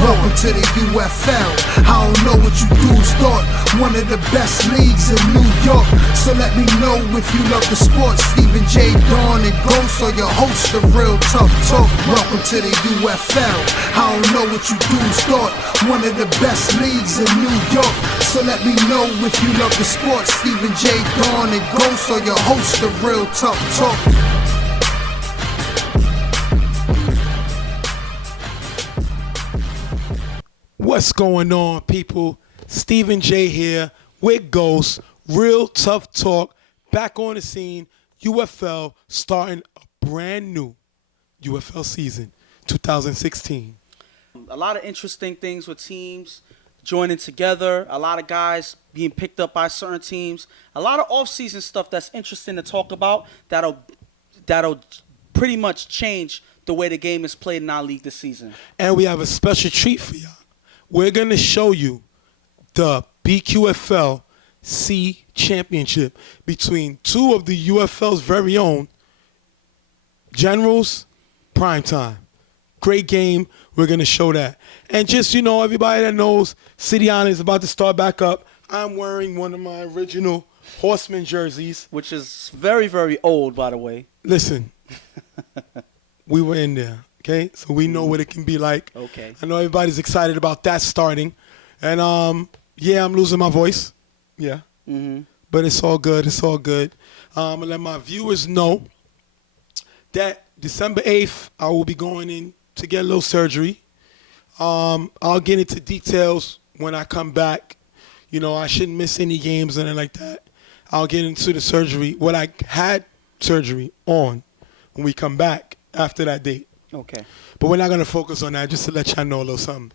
Welcome to the UFL. I don't know what you dudes thought. One of the best leagues in New York. So let me know if you love the sports. Stephen J. Dawn and Ghost are your hosts of Real Tough Talk. Welcome to the UFL. I don't know what you dudes thought. One of the best leagues in New York. So let me know if you love the sports. Stephen J. Dawn and Ghost are your hosts of Real Tough Talk. What's going on, people? Stephen J here with Ghost, Real Tough Talk, back on the scene. UFL starting a brand new UFL season, 2016. A lot of interesting things with teams joining together, a lot of guys being picked up by certain teams, a lot of off-season stuff that's interesting to talk about that'll pretty much change the way the game is played in our league this season. And we have a special treat for y'all. We're going to show you the BQFL C Championship between two of the UFL's very own Generals Primetime. Great game. We're going to show that. And just, everybody that knows City Island is about to start back up. I'm wearing one of my original Horseman jerseys. Which is very, very old, by the way. Listen, we were in there. Okay, so we know what it can be like. Okay. I know everybody's excited about that starting. And, yeah, I'm losing my voice. Yeah. Mm-hmm. But it's all good. It's all good. I'm going to let my viewers know that December 8th, I will be going in to get a little surgery. I'll get into details when I come back. I shouldn't miss any games or anything like that. I'll get into the surgery, what I had surgery on when we come back after that date. Okay. But we're not going to focus on that, just to let y'all know a little something.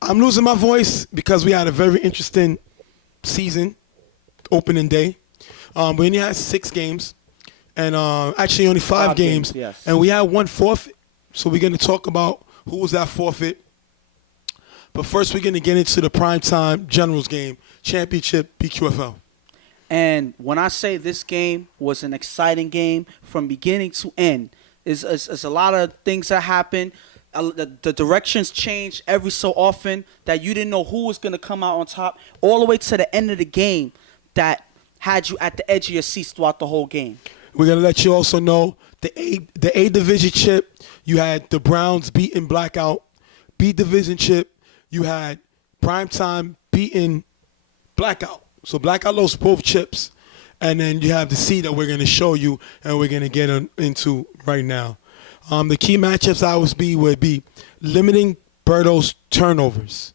I'm losing my voice because we had a very interesting season, opening day. We only had 6 games, and actually only 5 games. Yes. And we had 1 forfeit. So we're going to talk about who was that forfeit. But first, we're going to get into the primetime Generals game, Championship BQFL. And when I say this game was an exciting game from beginning to end, is a lot of things that happen. The directions change every so often that you didn't know who was going to come out on top, all the way to the end of the game that had you at the edge of your seats throughout the whole game. We're going to let you also know the A Division chip, you had the Browns beating Blackout. B Division chip, you had Primetime beating Blackout. So Blackout lost both chips. And then you have the C that we're going to show you and we're going to get into right now. The key matchups would be limiting Berto's turnovers.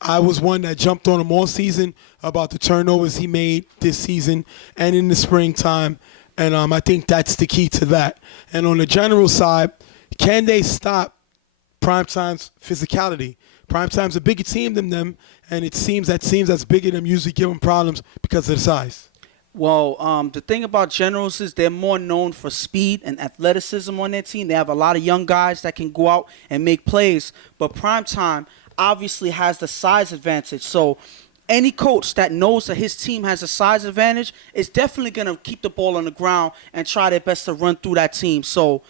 I was one that jumped on him all season about the turnovers he made this season and in the springtime. And I think that's the key to that. And on the general side, can they stop Primetime's physicality? Primetime's a bigger team than them, and it seems that teams that's bigger than them usually give them problems because of the size. Well, the thing about Generals is they're more known for speed and athleticism on their team. They have a lot of young guys that can go out and make plays. But Primetime obviously has the size advantage. So any coach that knows that his team has a size advantage is definitely going to keep the ball on the ground and try their best to run through that team. So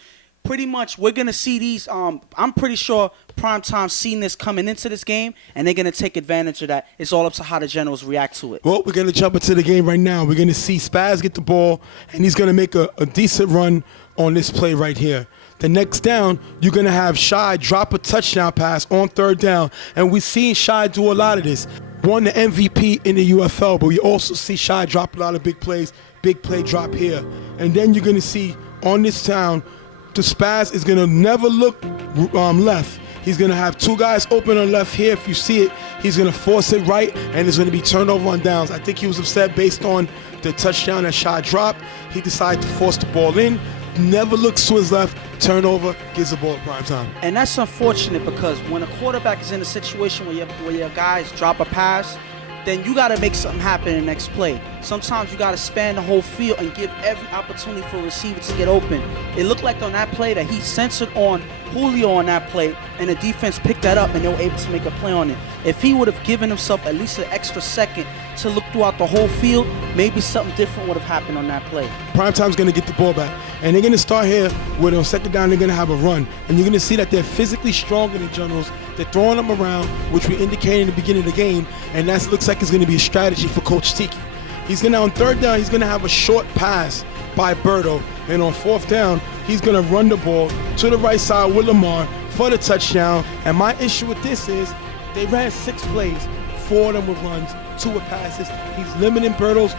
pretty much we're going to see these. I'm pretty sure Primetime seen this coming into this game, and they're going to take advantage of that. It's all up to how the Generals react to it. Well, we're going to jump into the game right now. We're going to see Spaz get the ball, and he's going to make a decent run on this play right here. The next down, you're going to have Shy drop a touchdown pass on 3rd down, and we've seen Shy do a lot of this. Won the MVP in the UFL, but we also see Shy drop a lot of big plays, big play drop here. And then you're going to see on this down, the Spaz is going to never look left. He's going to have 2 guys open on left here. If you see it, he's going to force it right, and it's going to be turnover on downs. I think he was upset based on the touchdown that Shot dropped. He decided to force the ball in, never looks to his left, turnover, gives the ball at prime time. And that's unfortunate because when a quarterback is in a situation where your guys drop a pass, then you got to make something happen in the next play. Sometimes you got to span the whole field and give every opportunity for a receiver to get open. It looked like on that play that he censored on Julio on that play, and the defense picked that up, and they were able to make a play on it. If he would have given himself at least an extra second to look throughout the whole field, maybe something different would have happened on that play. Primetime's going to get the ball back. And they're going to start here where on second down they're going to have a run. And you're going to see that they're physically stronger than Generals. They're throwing them around, which we indicated in the beginning of the game. And that looks like it's going to be a strategy for Coach Tiki. He's going to, on third down, he's going to have a short pass by Berto. And on fourth down, he's going to run the ball to the right side with Lamar for the touchdown. And my issue with this is they ran 6 plays, 4 of them were runs, 2 were passes. He's limiting Berto's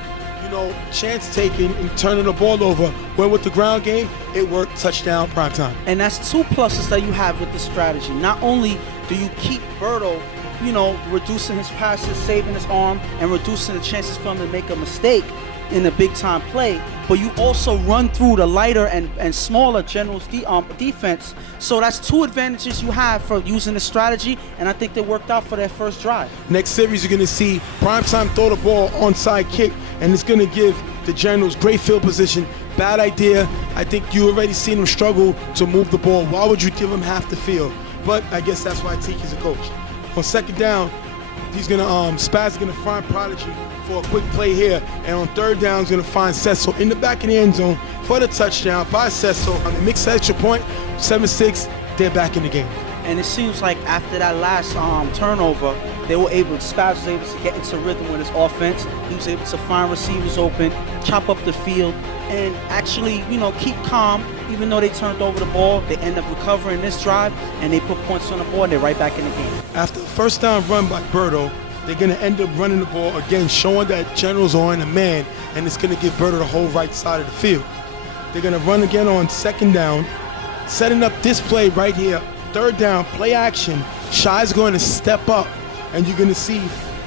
chance taking and turning the ball over. Where with the ground game, it worked, touchdown, prime time. And that's 2 pluses that you have with this strategy. Not only do you keep Berto, reducing his passes, saving his arm, and reducing the chances for him to make a mistake in a big-time play, but you also run through the lighter and smaller Generals defense. So that's 2 advantages you have for using the strategy, and I think they worked out for their first drive. Next series, you're going to see Primetime throw the ball onside kick, and it's going to give the Generals great field position. Bad idea. I think you already seen him struggle to move the ball. Why would you give him half the field? But I guess that's why Tiki's a coach. On second down, he's going to Spaz is going to find Prodigy for a quick play here, and on third down, he's going to find Cecil in the back of the end zone for the touchdown by Cecil. On the mixed extra point, 7-6, they're back in the game. And it seems like after that last turnover, Spaz was able to get into rhythm with his offense. He was able to find receivers open, chop up the field, and actually, keep calm. Even though they turned over the ball, they end up recovering this drive, and they put points on the board, and they're right back in the game. After the first down run by Berto, they're going to end up running the ball again, showing that Generals are in a man, and it's going to give Berto the whole right side of the field. They're going to run again on second down, setting up this play right here. Third down, play action. Shy's going to step up, and you're going to see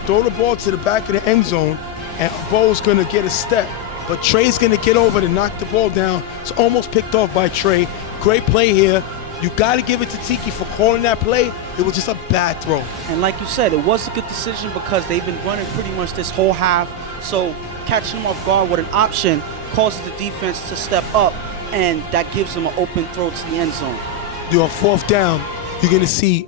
throw the ball to the back of the end zone, and Bo's going to get a step. But Trey's going to get over to knock the ball down. It's almost picked off by Trey. Great play here. You got to give it to Tiki for calling that play. It was just a bad throw. And like you said, it was a good decision because they've been running pretty much this whole half. So catching them off guard with an option causes the defense to step up, and that gives them an open throw to the end zone. On fourth down, you're going to see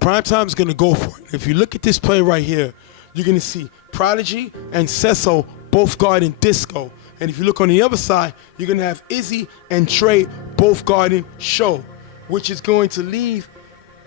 Primetime's going to go for it. If you look at this play right here, you're going to see Prodigy and Cecil both guarding Disco. And if you look on the other side, you're going to have Izzy and Trey both guarding Show, which is going to leave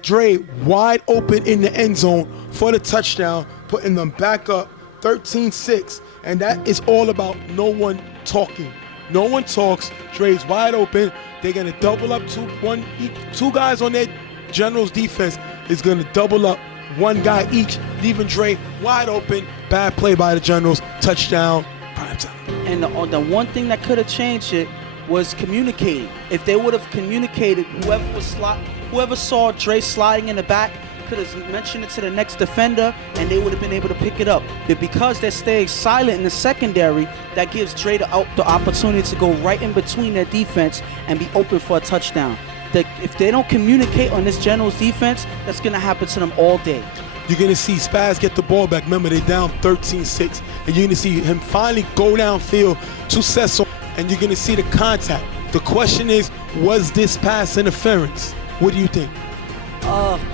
Dre wide open in the end zone for the touchdown, putting them back up 13-6. And that is all about no one talking. No one talks. Dre's wide open. They're going to double up 2 guys on their Generals defense is going to double up 1 guy each, leaving Dre wide open. Bad play by the Generals. Touchdown, prime time. And the one thing that could have changed it was communicating. If they would have communicated, whoever saw Dre sliding in the back could have mentioned it to the next defender, and they would have been able to pick it up. But because they're staying silent in the secondary, that gives Dre the opportunity to go right in between their defense and be open for a touchdown. If they don't communicate on this Generals defense, that's going to happen to them all day. You're going to see Spaz get the ball back. Remember, they're down 13-6. And you're going to see him finally go downfield to Cecil, and you're going to see the contact. The question is, was this pass interference? What do you think?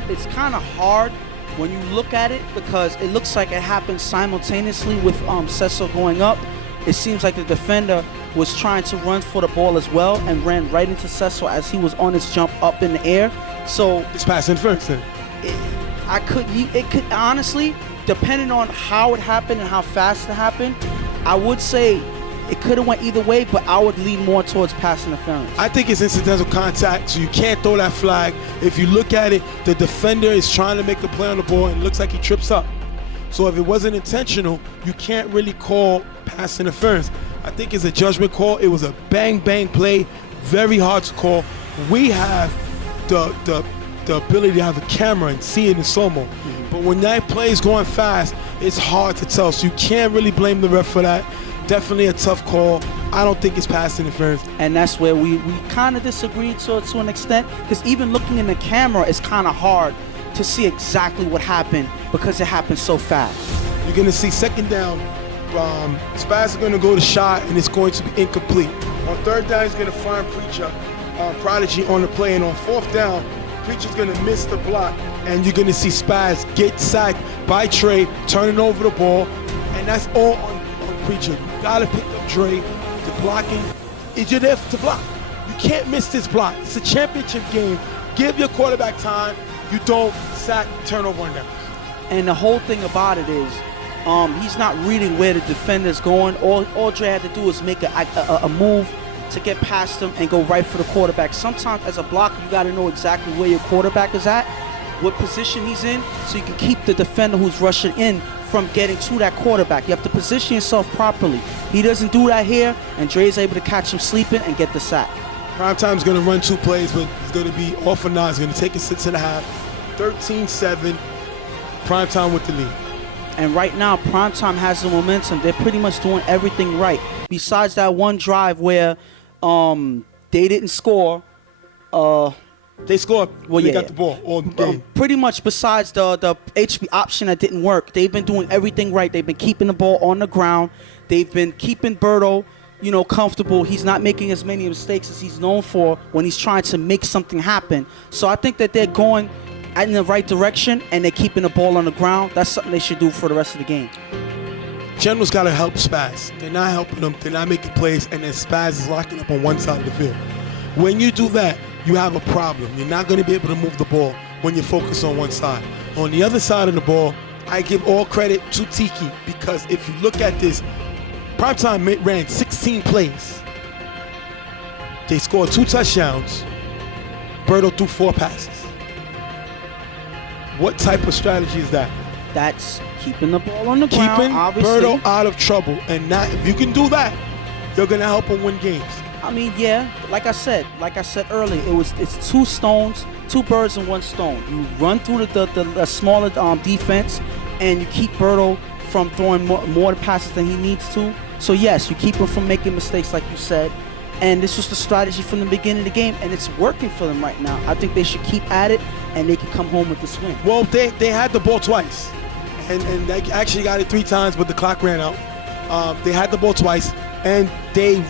It's kind of hard when you look at it because it looks like it happened simultaneously with Cecil going up. It seems like the defender was trying to run for the ball as well and ran right into Cecil as he was on his jump up in the air. So it's pass interference then. It could honestly, depending on how it happened and how fast it happened, I would say it could have went either way, but I would lean more towards pass interference. I think it's incidental contact, so you can't throw that flag. If you look at it, the defender is trying to make the play on the ball, and it looks like he trips up. So if it wasn't intentional, you can't really call pass interference. I think it's a judgment call. It was a bang-bang play, very hard to call. We have the ability to have a camera and see it in slow-mo. But when that play is going fast, it's hard to tell. So you can't really blame the ref for that. Definitely a tough call. I don't think it's pass interference. And that's where we kind of disagree to an extent, because even looking in the camera, it's kind of hard to see exactly what happened because it happened so fast. You're going to see second down. Spaz is going to go to shot, and it's going to be incomplete. On third down, he's going to find Preacher Prodigy on the play, and on fourth down, Preacher's going to miss the block, and you're going to see Spaz get sacked by Trey, turning over the ball, and that's all on Preacher. You got to pick up Dre. The blocking, you're there to block. You can't miss this block. It's a championship game. Give your quarterback time. You don't sack, turnover on them. And the whole thing about it is, he's not reading where the defender's going. All Dre had to do is make a move to get past him and go right for the quarterback. Sometimes as a blocker, you got to know exactly where your quarterback is at, what position he's in, so you can keep the defender who's rushing in from getting to that quarterback. You have to position yourself properly. He doesn't do that here, and Dre's able to catch him sleeping and get the sack. Primetime's going to run 2 plays, but he's going to be off or not. He's going to take it 6.5, 13-7, Primetime with the lead. And right now, Primetime has the momentum. They're pretty much doing everything right. Besides that one drive where they didn't score. They scored. Well, they yeah, got the ball all game. Pretty much besides the HB option that didn't work, they've been doing everything right. They've been keeping the ball on the ground. They've been keeping Berto, comfortable. He's not making as many mistakes as he's known for when he's trying to make something happen. So I think that they're going in the right direction, and they're keeping the ball on the ground. That's something they should do for the rest of the game. General's got to help Spaz. They're not helping them. They're not making plays, and then Spaz is locking up on one side of the field. When you do that, you have a problem. You're not going to be able to move the ball when you're focused on one side. On the other side of the ball, I give all credit to Tiki, because if you look at this, Primetime ran 16 plays. They scored 2 touchdowns. Berto threw 4 passes. What type of strategy is that? That's keeping the ball on the ground, Keeping obviously. Berto out of trouble. And not, if you can do that, you're going to help him win games. I mean, yeah, like I said earlier, it's 2 stones, 2 birds and 1 stone. You run through the smaller defense, and you keep Berto from throwing more passes than he needs to. So yes, you keep him from making mistakes, like you said. And this was the strategy from the beginning of the game, and it's working for them right now. I think they should keep at it, and they can come home with this win. Well, they had the ball twice, and they actually got it 3 times, but the clock ran out. They had the ball twice, and they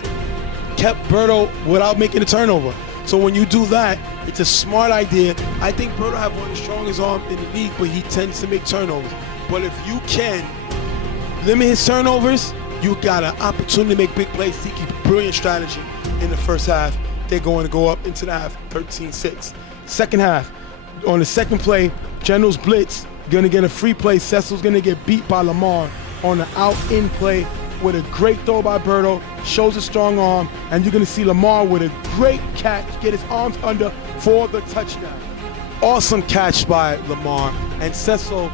kept Berto without making a turnover. So when you do that, it's a smart idea. I think Berto have one of the strongest arms in the league, but he tends to make turnovers. But if you can limit his turnovers, you got an opportunity to make big plays. Tiki, brilliant strategy in the first half. They're going to go up into the half, 13-6. Second half, on the second play, General's blitz, going to get a free play. Cecil's going to get beat by Lamar on the out-in play with a great throw by Berto, shows a strong arm, and you're going to see Lamar with a great catch, get his arms under for the touchdown. Awesome catch by Lamar, and Cecil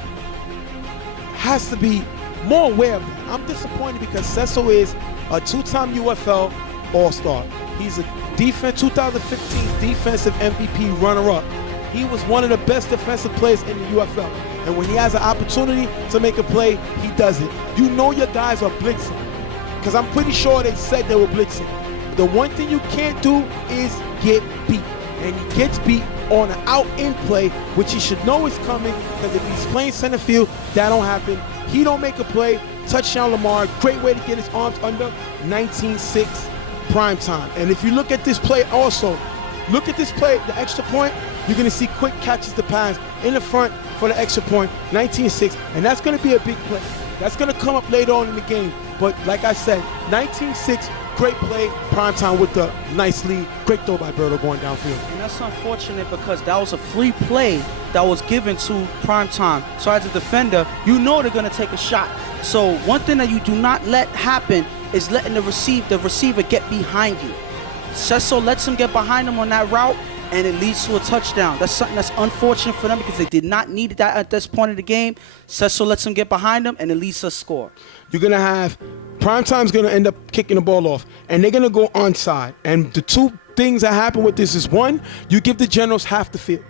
has to be more aware of that. I'm disappointed because Cecil is a 2-time UFL All-Star. He's a 2015 defensive MVP runner-up. He was one of the best defensive players in the UFL. And when he has an opportunity to make a play, he does it. You know your guys are blitzing, because I'm pretty sure they said they were blitzing. The one thing you can't do is get beat. And he gets beat on an out-in play, which he should know is coming, because if he's playing center field, that don't happen. He don't make a play. Touchdown Lamar. Great way to get his arms under. 19-6 Primetime. And if you look at this play also, look at this play, the extra point, you're going to see quick catches to pass in the front for the extra point, 19-6. And that's going to be a big play. That's going to come up later on in the game. But like I said, 19-6, great play, Primetime with the nice lead. Great throw by Berto going downfield. And that's unfortunate because that was a free play that was given to Primetime. So as a defender, you know they're going to take a shot. So one thing that you do not let happen is letting the receiver get behind you. Cecil lets him get behind him on that route, and it leads to a touchdown. That's something that's unfortunate for them because they did not need that at this point of the game. Cecil lets him get behind him, and it leads to a score. You're going to have Primetime's going to end up kicking the ball off, and they're going to go onside. And the 2 things that happen with this is, 1, you give the Generals half the field.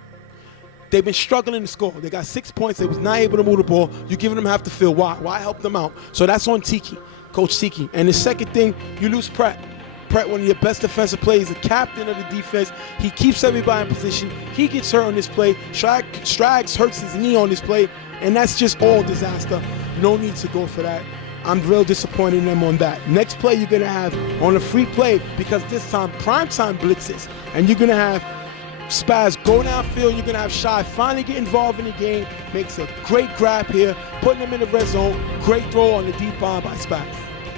They've been struggling to score. They got 6 points. They was not able to move the ball. You're giving them half the field. Why? Why help them out? So that's on Tiki, Coach Tiki. And the second thing, you lose Pratt. Pratt, one of your best defensive players, the captain of the defense. He keeps everybody in position. He gets hurt on this play. Strags hurts his knee on this play, and that's just all disaster. No need to go for that. I'm real disappointed in them on that. Next play you're going to have on a free play, because this time primetime blitzes, and you're going to have Spaz go downfield. You're going to have Shy finally get involved in the game, makes a great grab here, putting him in the red zone. Great throw on the deep bomb by Spaz.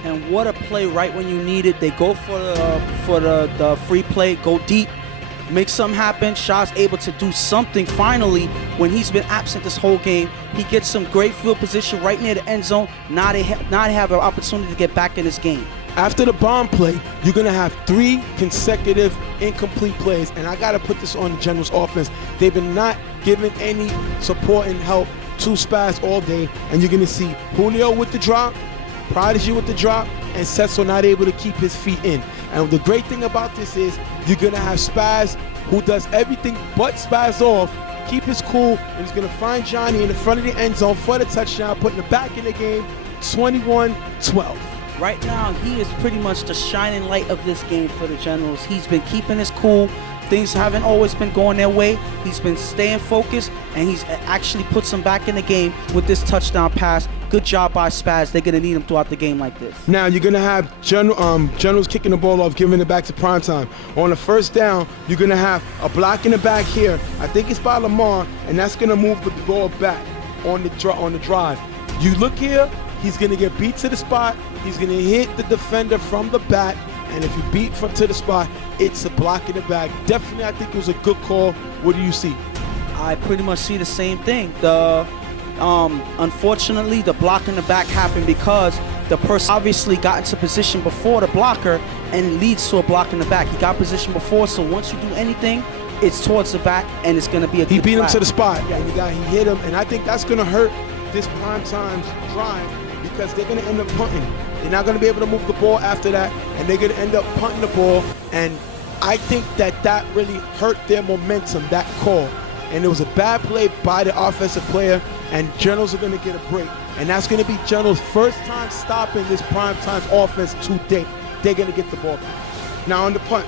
And what a play right when you need it. They go for the free play, go deep, make something happen. Shaw's able to do something finally when he's been absent this whole game. He gets some great field position right near the end zone. Now they have an opportunity to get back in this game. After the bomb play, you're going to have 3 consecutive incomplete plays. And I got to put this on the Generals offense. They've been not giving any support and help to Spaz all day. And you're going to see Julio with the drop, Prodigy with the drop, and Cecil not able to keep his feet in. And the great thing about this is you're going to have Spaz, who does everything but Spaz off, keep his cool, and he's going to find Johnny in the front of the end zone for the touchdown, putting him back in the game, 21-12. Right now, he is pretty much the shining light of this game for the Generals. He's been keeping his cool. Things haven't always been going their way. He's been staying focused, and he's actually puts them back in the game with this touchdown pass. Good job by Spaz. They're going to need him throughout the game like this. Now you're going to have Generals kicking the ball off, giving it back to primetime. On the first down, you're going to have a block in the back here. I think it's by Lamar, and that's going to move the ball back on the drive. You look here, he's going to get beat to the spot. He's going to hit the defender from the back, and if you beat to the spot, it's a block in the back. Definitely, I think it was a good call. What do you see? I pretty much see the same thing. Unfortunately, the block in the back happened because the person obviously got into position before the blocker, and it leads to a block in the back. He got position before, so once you do anything, it's towards the back, and it's going to be a good He beat him flag. to the spot, and he hit him, and I think that's going to hurt this primetime's drive, because they're going to end up punting. They're not going to be able to move the ball after that, and they're going to end up punting the ball, and I think that really hurt their momentum, that call. And it was a bad play by the offensive player, and Generals are going to get a break. And that's going to be Generals' first time stopping this primetime offense to date. They're going to get the ball back. Now on the punt,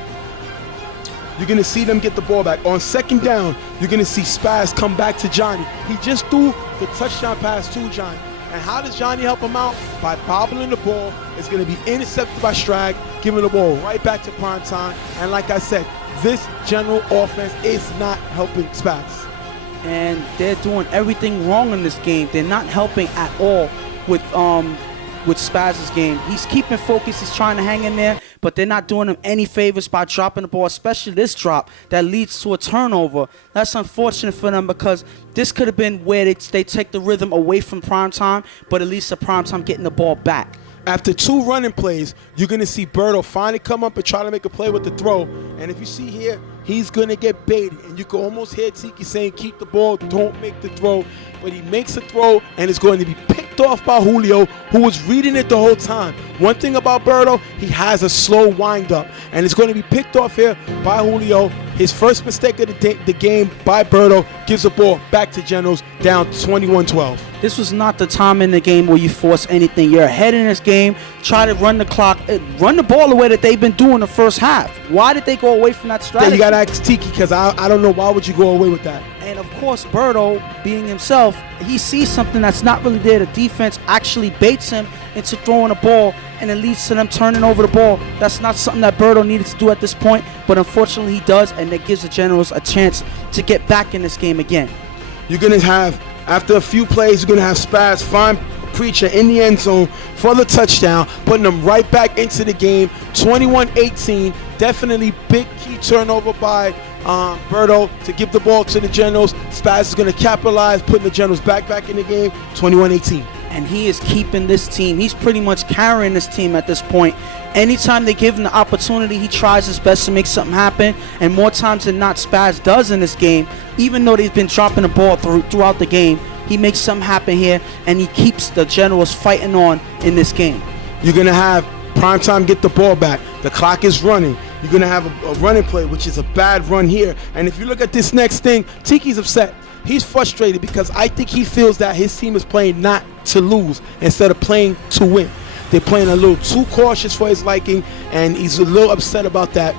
you're going to see them get the ball back. On second down, you're going to see Spaz come back to Johnny. He just threw the touchdown pass to Johnny. And how does Johnny help him out? By bobbling the ball. It's going to be intercepted by Strag, giving the ball right back to primetime. And like I said, this General offense is not helping Spaz. And they're doing everything wrong in this game. They're not helping at all with Spaz's game. He's keeping focus. He's trying to hang in there, but they're not doing him any favors by dropping the ball, especially this drop that leads to a turnover. That's unfortunate for them, because this could have been where they take the rhythm away from primetime, but at least the primetime getting the ball back. After 2 running plays, you're going to see Berto finally come up and try to make a play with the throw. And if you see here, he's going to get baited. And you can almost hear Tiki saying, keep the ball, don't make the throw. But he makes a throw, and it's going to be picked off by Julio, who was reading it the whole time. One thing about Berto, he has a slow wind-up. And it's going to be picked off here by Julio. His first mistake of the game by Berto gives the ball back to Generals, down 21-12. This was not the time in the game where you force anything. You're ahead in this game. Try to run the clock, run the ball the way that they've been doing the first half. Why did they go away from that strategy? Yeah, you got to ask Tiki, because I don't know why would you go away with that. And of course, Berto, being himself, he sees something that's not really there. The defense actually baits him into throwing the ball, and it leads to them turning over the ball. That's not something that Berto needed to do at this point, but unfortunately he does, and that gives the Generals a chance to get back in this game again. You're going to have, after a few plays, you're going to have Spaz find Preacher in the end zone for the touchdown, putting them right back into the game, 21-18. Definitely big key turnover by Berto to give the ball to the Generals. Spaz is going to capitalize, putting the Generals back in the game, 21-18. And he is keeping this team. He's pretty much carrying this team at this point. Anytime they give him the opportunity, he tries his best to make something happen. And more times than not, Spaz does in this game. Even though they've been dropping the ball throughout the game, he makes something happen here, and he keeps the Generals fighting on in this game. You're going to have Primetime get the ball back. The clock is running. You're going to have a running play, which is a bad run here. And if you look at this next thing, Tiki's upset. He's frustrated because I think he feels that his team is playing not to lose instead of playing to win. They're playing a little too cautious for his liking, and he's a little upset about that.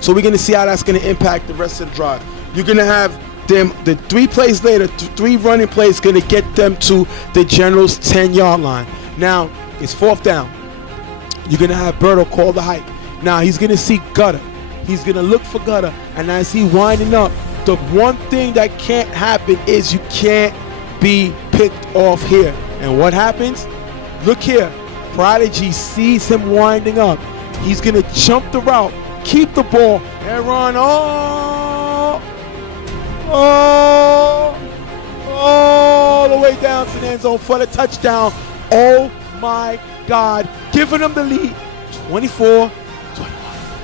So we're going to see how that's going to impact the rest of the drive. You're going to have them, the 3 plays later, 3 running plays going to get them to the Generals' 10-yard line. Now, It's 4th down. You're going to have Berto call the hike. Now he's going to see Gutter. He's going to look for Gutter. And as he winding up, the one thing that can't happen is you can't be picked off here. And what happens? Look here. Prodigy sees him winding up. He's going to jump the route, keep the ball, and run all the way down to the end zone for the touchdown. Oh my God. Giving them the lead. 24-21.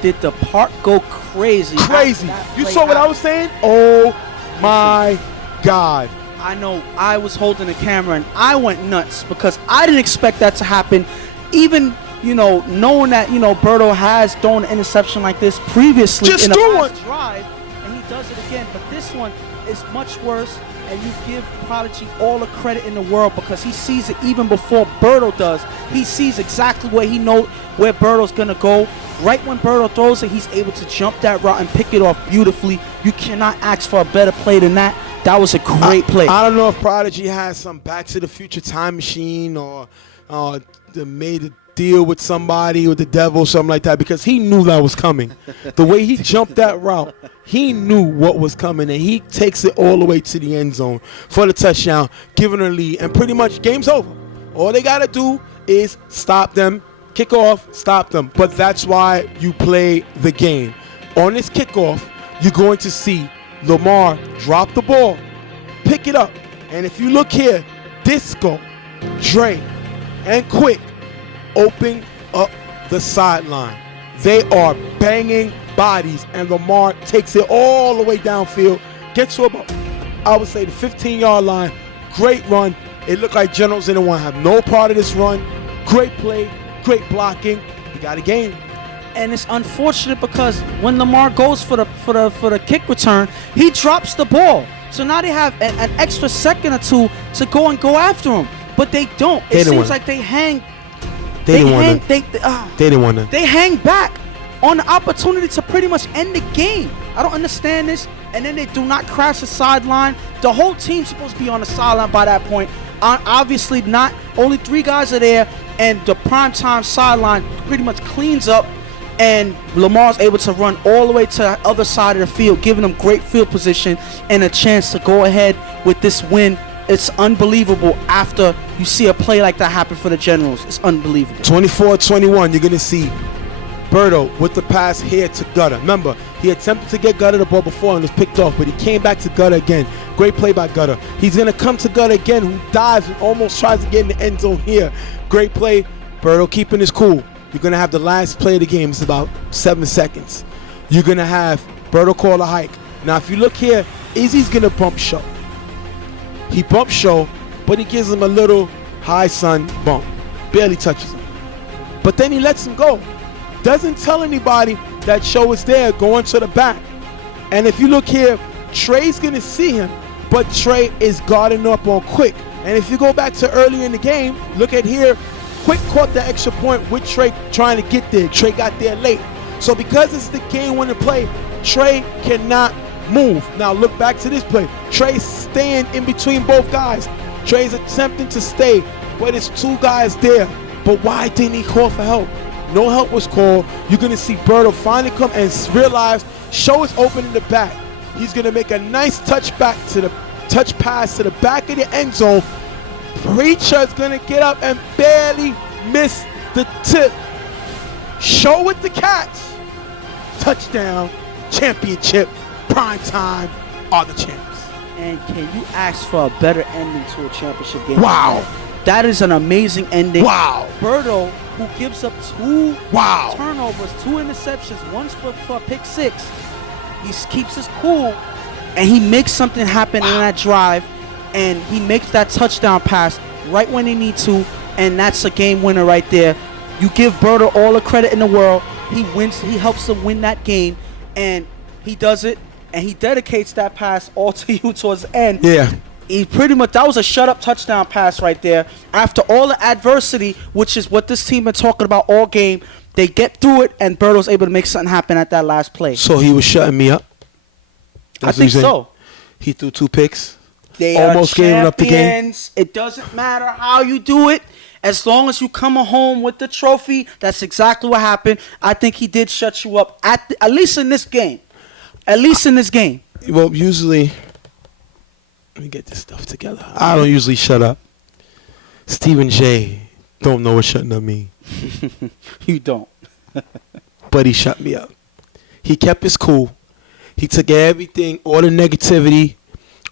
Did the park go crazy? Crazy. You saw what I was saying? Oh my God. I know I was holding the camera and I went nuts because I didn't expect that to happen. Even, knowing that, Berto has thrown an interception like this previously in a past drive, and he does it again. But this one is much worse, and you give Prodigy all the credit in the world because he sees it even before Berto does. He sees exactly where Berto's going to go. Right when Berto throws it, he's able to jump that route and pick it off beautifully. You cannot ask for a better play than that. That was a great play. I don't know if Prodigy has some Back to the Future time machine or made a deal with somebody, with the devil, something like that, because he knew that was coming. The way he jumped that route, he knew what was coming, and he takes it all the way to the end zone for the touchdown, giving a lead, and pretty much game's over. All they got to do is stop them, kick off, stop them. But that's why you play the game. On this kickoff, you're going to see Lamar drop the ball, pick it up, and if you look here, Disco, Dre, and Quick open up the sideline. They are banging bodies, and Lamar takes it all the way downfield, gets to about, I would say, the 15-yard line. Great run. It looked like Generals didn't want to have no part of this run. Great play, great blocking. He got a game. And it's unfortunate because when Lamar goes for the kick return, he drops the ball. So now they have an extra second or two to go after him, but they don't. It seems like they hang. They didn't want to. They hang back on the opportunity to pretty much end the game. I don't understand this. And then they do not crash the sideline. The whole team's supposed to be on the sideline by that point. Obviously not. Only 3 guys are there, and the primetime sideline pretty much cleans up. And Lamar's able to run all the way to the other side of the field, giving them great field position and a chance to go ahead with this win. It's unbelievable after you see a play like that happen for the Generals. It's unbelievable. 24-21, you're going to see Berto with the pass here to Gutter. Remember, he attempted to get Gutter the ball before and was picked off, but he came back to Gutter again. Great play by Gutter. He's going to come to Gutter again, who dives and almost tries to get in the end zone here. Great play. Berto keeping his cool. You're going to have the last play of the game. It's about 7 seconds. You're going to have Berto call a hike. Now, if you look here, Izzy's going to bump Show. He bumps Show, but he gives him a little high sun bump. Barely touches him. But then he lets him go. Doesn't tell anybody that Show is there, going to the back. And if you look here, Trey's going to see him, but Trey is guarding up on Quick. And if you go back to earlier in the game, look at here, Quick caught the extra point with Trey trying to get there. Trey got there late. So because it's the game-winning play, Trey cannot move. Now look back to this play. Trey's staying in between both guys. Trey's attempting to stay, but it's 2 guys there. But why didn't he call for help? No help was called. You're going to see Berto finally come and realize Show is open in the back. He's going to make a nice touch pass to the back of the end zone. Preacher's going to get up and barely miss the tip. Show with the catch. Touchdown. Championship. Prime time are the champs. And can you ask for a better ending to a championship game? Wow. That is an amazing ending. Wow. Berto, who gives up 2 turnovers, 2 interceptions, one's for pick 6. He keeps his cool, and he makes something happen in that drive, and he makes that touchdown pass right when they need to, and that's a game winner right there. You give Berto all the credit in the world. He wins. He helps them win that game, and he does it. And he dedicates that pass all to you towards the end. Yeah. He pretty much, that was a shut-up touchdown pass right there. After all the adversity, which is what this team been talking about all game, they get through it, and Berto's able to make something happen at that last play. So he was shutting me up? I think so. He threw 2 picks. They almost are gave up the game. champions. It doesn't matter how you do it. As long as you come home with the trophy, that's exactly what happened. I think he did shut you up, at least in this game. At least in this game. Well, usually, let me get this stuff together. I don't usually shut up. Stephen J. don't know what shutting up mean. You don't. But he shut me up. He kept his cool. He took everything, all the negativity,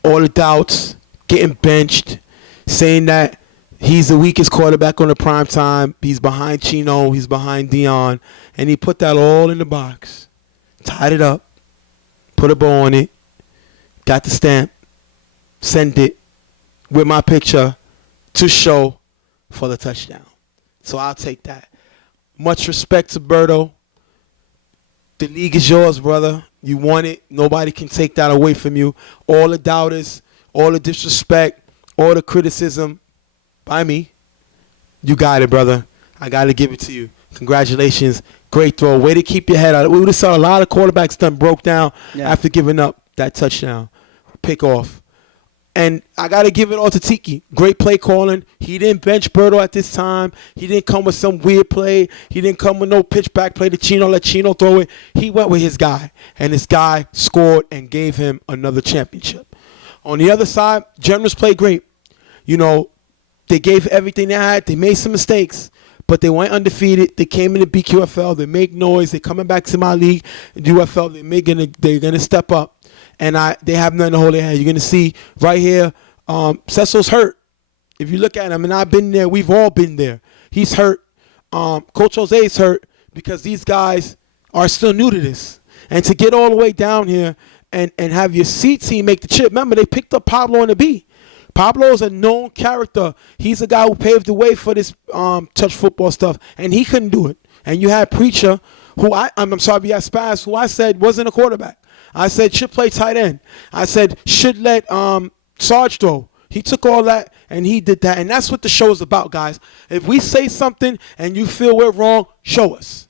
all the doubts, getting benched, saying that he's the weakest quarterback on the prime time. He's behind Chino. He's behind Dion. And he put that all in the box. Tied it up. Put a bow on it. Got the stamp. Send it with my picture to show for the touchdown. So I'll take that. Much respect to Berto. The league is yours, brother. You won it. Nobody can take that away from you. All the doubters, all the disrespect, all the criticism by me. You got it, brother. I got to give it to you. Congratulations. Great throw. Way to keep your head out. We would have saw a lot of quarterbacks done broke down after giving up that touchdown. Pick off. And I got to give it all to Tiki. Great play calling. He didn't bench Berto at this time. He didn't come with some weird play. He didn't come with no pitch back play to Chino. Let Chino throw it. He went with his guy. And his guy scored and gave him another championship. On the other side, Generals played great. You know, they gave everything they had. They made some mistakes. But they went undefeated. They came into BQFL. They make noise. They're coming back to my league, UFL. They're gonna step up. And they have nothing to hold their head. You're going to see right here, Cecil's hurt. If you look at him, and I've been there, we've all been there. He's hurt. Coach Jose's hurt because these guys are still new to this. And to get all the way down here and have your C team make the chip. Remember, they picked up Pablo on the B. Pablo is a known character. He's a guy who paved the way for this touch football stuff, and he couldn't do it. And you had Preacher, who I'm sorry, you had Spaz, who I said wasn't a quarterback. I said should play tight end. I said should let Sarge throw. He took all that and he did that. And that's what the show is about, guys. If we say something and you feel we're wrong, show us.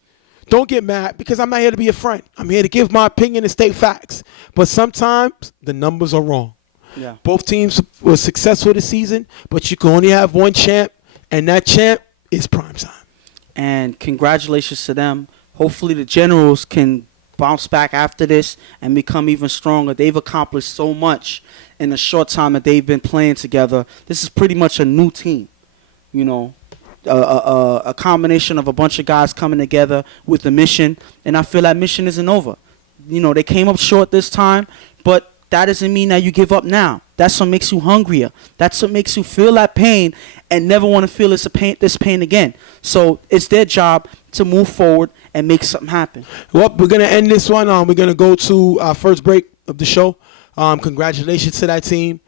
Don't get mad because I'm not here to be a friend. I'm here to give my opinion and state facts. But sometimes the numbers are wrong. Yeah. Both teams were successful this season, but you can only have one champ, and that champ is primetime. And congratulations to them. Hopefully the Generals can bounce back after this and become even stronger. They've accomplished so much in the short time that they've been playing together. This is pretty much a new team, you know, a combination of a bunch of guys coming together with a mission, and I feel that mission isn't over. You know, they came up short this time, but that doesn't mean that you give up now. That's what makes you hungrier. That's what makes you feel that pain and never want to feel this pain again. So it's their job to move forward and make something happen. Well, we're going to end this one. We're going to go to our first break of the show. Congratulations to that team.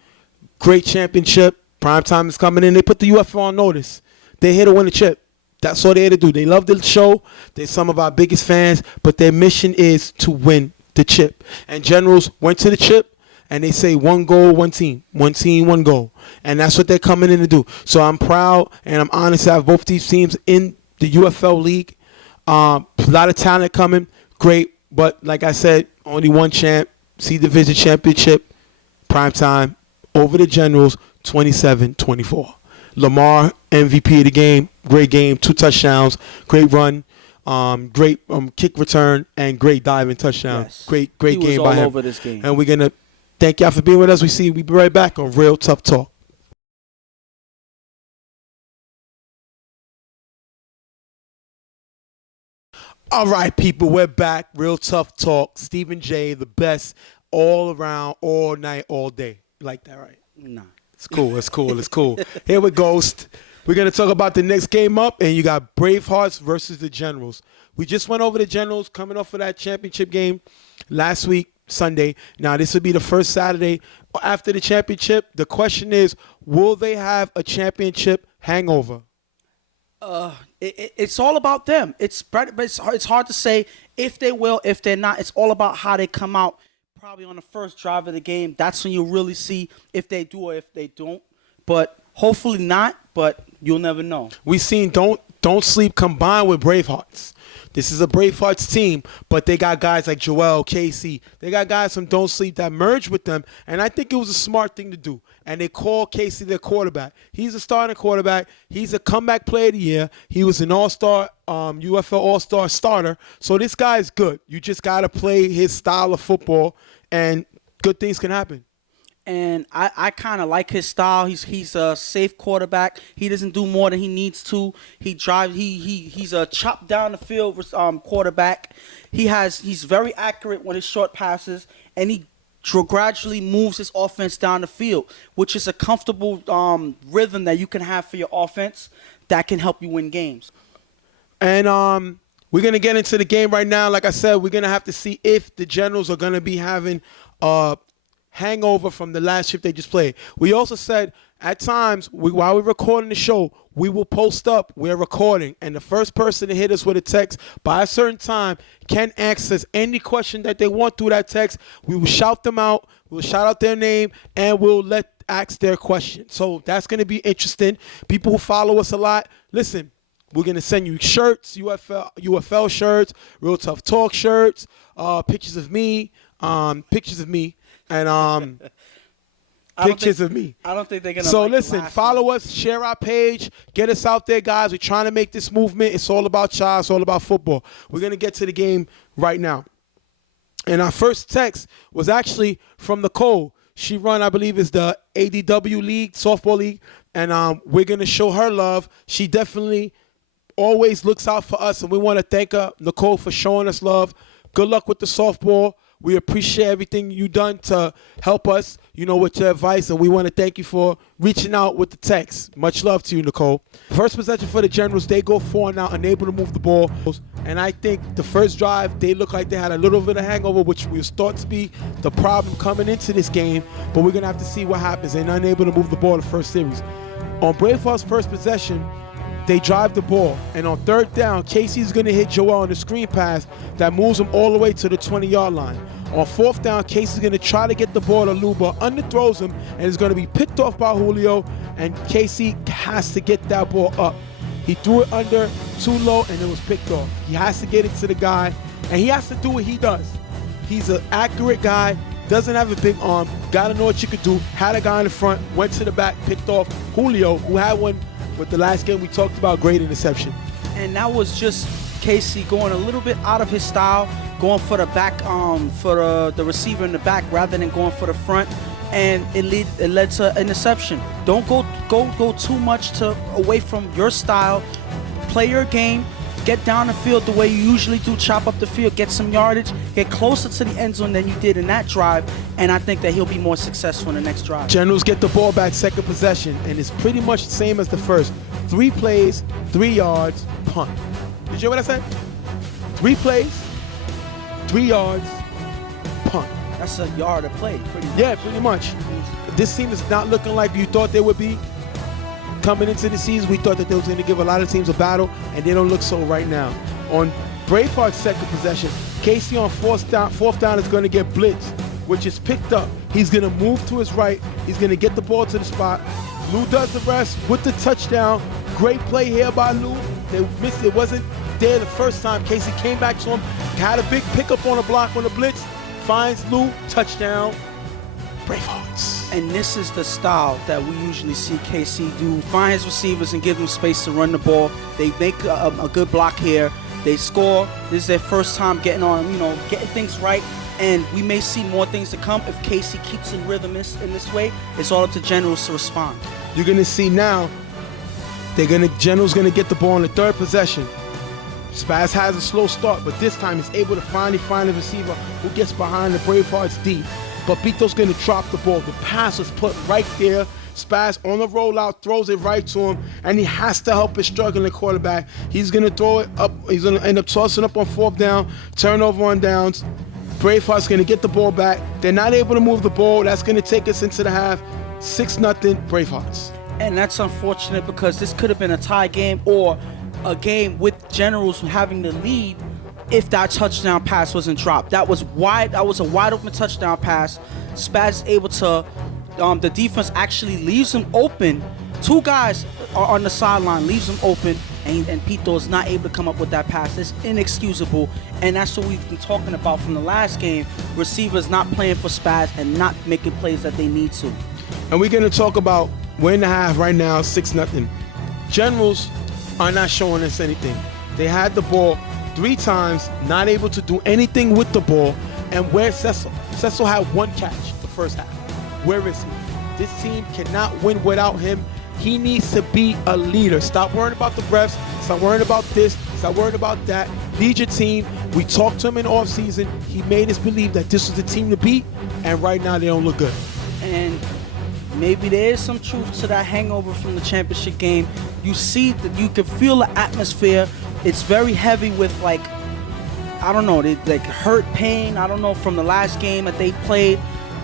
Great championship. Primetime is coming in. They put the UFL on notice. They're here to win the chip. That's all they're here to do. They love the show. They're some of our biggest fans, but their mission is to win the chip. And Generals went to the chip, and they say one goal, one team. One team, one goal. And that's what they're coming in to do. So I'm proud and I'm honored to have both these teams in the UFL league. A lot of talent coming. Great. But like I said, only one champ. C Division Championship. Primetime. Over the Generals, 27-24. Lamar, MVP of the game. Great game. 2 touchdowns. Great run. Great kick return and great diving touchdown. Yes. Great game by him. Over this game. And we're going to thank y'all for being with us. We'll be right back on Real Tough Talk. All right, people, we're back. Real Tough Talk. Stephen J, the best all around, all night, all day. You like that, right? Nah. It's cool. It's cool. It's cool. Here with Ghost. We're going to talk about the next game up, and you got Bravehearts versus the Generals. We just went over the Generals coming off of that championship game last week, Sunday. Now, this will be the first Saturday after the championship. The question is, will they have a championship hangover? It's all about them. It's hard to say if they will, if they're not. It's all about how they come out probably on the first drive of the game. That's when you'll really see if they do or if they don't. But hopefully not, but you'll never know. We've seen don't Don't Sleep combined with Bravehearts. This is a Bravehearts team, but they got guys like Joel, Casey. They got guys from Don't Sleep that merged with them, and I think it was a smart thing to do. And they call Casey their quarterback. He's a starting quarterback. He's a comeback player of the year. He was an all-star, UFL all-star starter. So this guy is good. You just got to play his style of football, and good things can happen. And I kind of like his style. He's a safe quarterback. He doesn't do more than he needs to. He drives. He's a chop down the field quarterback. He's very accurate with his short passes, and he gradually moves his offense down the field, which is a comfortable rhythm that you can have for your offense that can help you win games. And we're gonna get into the game right now. Like I said, we're gonna have to see if the Generals are gonna be having hangover from the last shift they just played. We also said at times, while we're recording the show, we will post up, we're recording, and the first person to hit us with a text by a certain time can access any question that they want through that text. We will shout them out, we'll shout out their name, and we'll ask their question. So that's going to be interesting. People who follow us a lot, listen, we're going to send you shirts, UFL shirts, Real Tough Talk shirts, pictures of me, and pictures of me. I don't think they're gonna. So listen, follow us, share our page, get us out there, guys. We're trying to make this movement. It's all about y'all. It's all about football. We're gonna get to the game right now. And our first text was actually from Nicole. She run, I believe, is the ADW league, softball league, and we're gonna show her love. She definitely always looks out for us, and we want to thank her, Nicole, for showing us love. Good luck with the softball. We appreciate everything you've done to help us, with your advice, and we want to thank you for reaching out with the text. Much love to you, Nicole. First possession for the Generals, they go 4 now, unable to move the ball. And I think the first drive, they look like they had a little bit of hangover, which was thought to be the problem coming into this game, but we're going to have to see what happens. They're unable to move the ball in the first series. On Bravehearts' first possession, they drive the ball, and on third down, Casey's going to hit Joel on the screen pass that moves him all the way to the 20-yard line. On fourth down, Casey's going to try to get the ball to Lou, but underthrows him, and is going to be picked off by Julio, and Casey has to get that ball up. He threw it under too low, and it was picked off. He has to get it to the guy, and he has to do what he does. He's an accurate guy, doesn't have a big arm, got to know what you could do, had a guy in the front, went to the back, picked off Julio, who had one with the last game we talked about, great interception. And that was just Casey going a little bit out of his style, going for the back, for the receiver in the back rather than going for the front, and it led to interception. Don't go too much away from your style. Play your game. Get down the field the way you usually do. Chop up the field. Get some yardage. Get closer to the end zone than you did in that drive. And I think that he'll be more successful in the next drive. Generals get the ball back, second possession, and it's pretty much the same as the first. 3 plays, 3 yards, punt. Did you hear what I said? 3 plays, 3 yards, punt. That's a yard a play, pretty much. Yeah, pretty much. This team is not looking like you thought they would be. Coming into the season, we thought that they was going to give a lot of teams a battle, and they don't look so right now. On Braveheart's second possession, Casey on fourth down is going to get blitzed, which is picked up. He's going to move to his right. He's going to get the ball to the spot. Lou does the rest with the touchdown. Great play here by Lou. They missed it. Wasn't there the first time. Casey came back to him, had a big pickup on the block on the blitz, finds Lou, touchdown, Bravehearts. And this is the style that we usually see KC do. Find his receivers and give them space to run the ball. They make a good block here. They score. This is their first time getting things right. And we may see more things to come if Casey keeps in rhythm in this way. It's all up to Generals to respond. You're going to see now, Generals going to get the ball on the third possession. Spaz has a slow start, but this time he's able to finally find a receiver who gets behind the Bravehearts deep. But Bito's going to drop the ball. The pass was put right there. Spaz on the rollout, throws it right to him, and he has to help his struggling quarterback. He's going to throw it up. He's going to end up tossing up on fourth down, turnover on downs. Bravehearts going to get the ball back. They're not able to move the ball. That's going to take us into the half. 6-0 Bravehearts. And that's unfortunate because this could have been a tie game or a game with Generals having the lead if that touchdown pass wasn't dropped. That was a wide open touchdown pass. Spaz is able to, the defense actually leaves him open, Two guys are on the sideline, leaves them open, and Pito is not able to come up with that pass. It's inexcusable, and that's what we've been talking about from the last game. Receivers not playing for Spaz and not making plays that they need to. And we're going to talk about, we're in the half right now, 6-0. Generals are not showing us anything. They had the ball 3 times, not able to do anything with the ball. And where's Cecil? Cecil had 1 catch the first half. Where is he? This team cannot win without him. He needs to be a leader. Stop worrying about the refs. Stop worrying about this. Stop worrying about that. Lead your team. We talked to him in offseason. He made us believe that this was the team to beat, and right now they don't look good. And maybe there is some truth to that hangover from the championship game. You see that you can feel the atmosphere. It's very heavy with, like, I don't know, like hurt, pain. I don't know, from the last game that they played.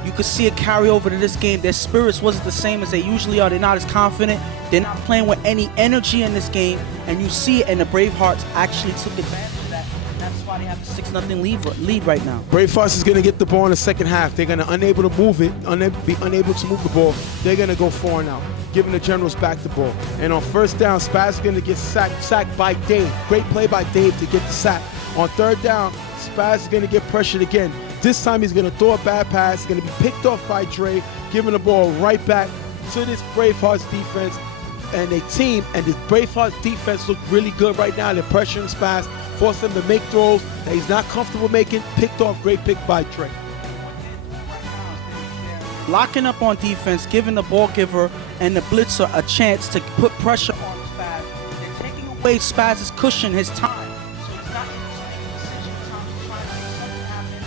You could see it carry over to this game. Their spirits wasn't the same as they usually are. They're not as confident. They're not playing with any energy in this game. And you see it, and the Bravehearts actually took advantage of that. And that's why they have a 6-0 lead right now. Bravehearts is going to get the ball in the second half. They're going to unable to move it, be unable to move the ball. They're going to go 4 and out, giving the Generals back the ball. And on first down, Spaz is going to get sacked by Dave. Great play by Dave to get the sack. On third down, Spaz is going to get pressured again. This time he's going to throw a bad pass. He's going to be picked off by Dre, giving the ball right back to this Bravehearts defense. And they team, and this Bravehearts defense look really good right now. They're pressuring Spaz, force him to make throws that he's not comfortable making. Picked off, great pick by Dre. Locking up on defense, giving the ball giver and the blitzer a chance to put pressure on Spaz. They're taking away Spaz's cushion, his time. So he's not able to make a decision in terms of trying to make something happen.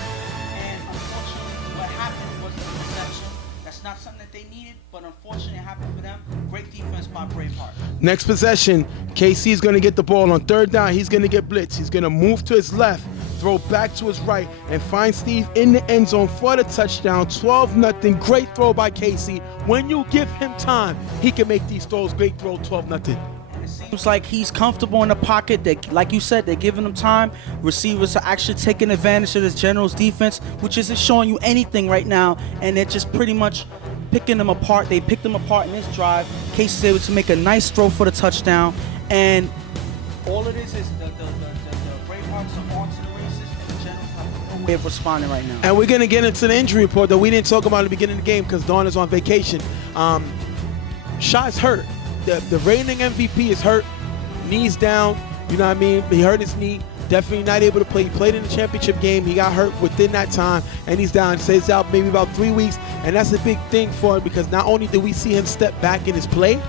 And unfortunately, what happened was an interception. That's not something that they needed, but unfortunately it happened for them. Great defense by Braveheart. Next possession, KC is going to get the ball. On third down, he's going to get blitzed. He's going to move to his left, throw back to his right, and find Steve in the end zone for the touchdown. 12-0. Great throw by KC. When you give him time, he can make these throws. Great throw, 12-0. It seems like he's comfortable in the pocket. Like you said, they're giving him time. Receivers are actually taking advantage of this Generals defense, which isn't showing you anything right now, and they're just pretty much picking them apart. They picked them apart in this drive. Casey's able to make a nice throw for the touchdown, and all it is the Bravehearts are on to the races, and the Generals have no way of responding right now. And we're going to get into the injury report that we didn't talk about at the beginning of the game because Dawn is on vacation. Shot's hurt. The reigning MVP is hurt. Knees down. You know what I mean? He hurt his knee. Definitely not able to play. He played in the championship game. He got hurt within that time, and he's down. Stays out maybe about 3 weeks, and that's a big thing for him because not only do we see him step back in his play,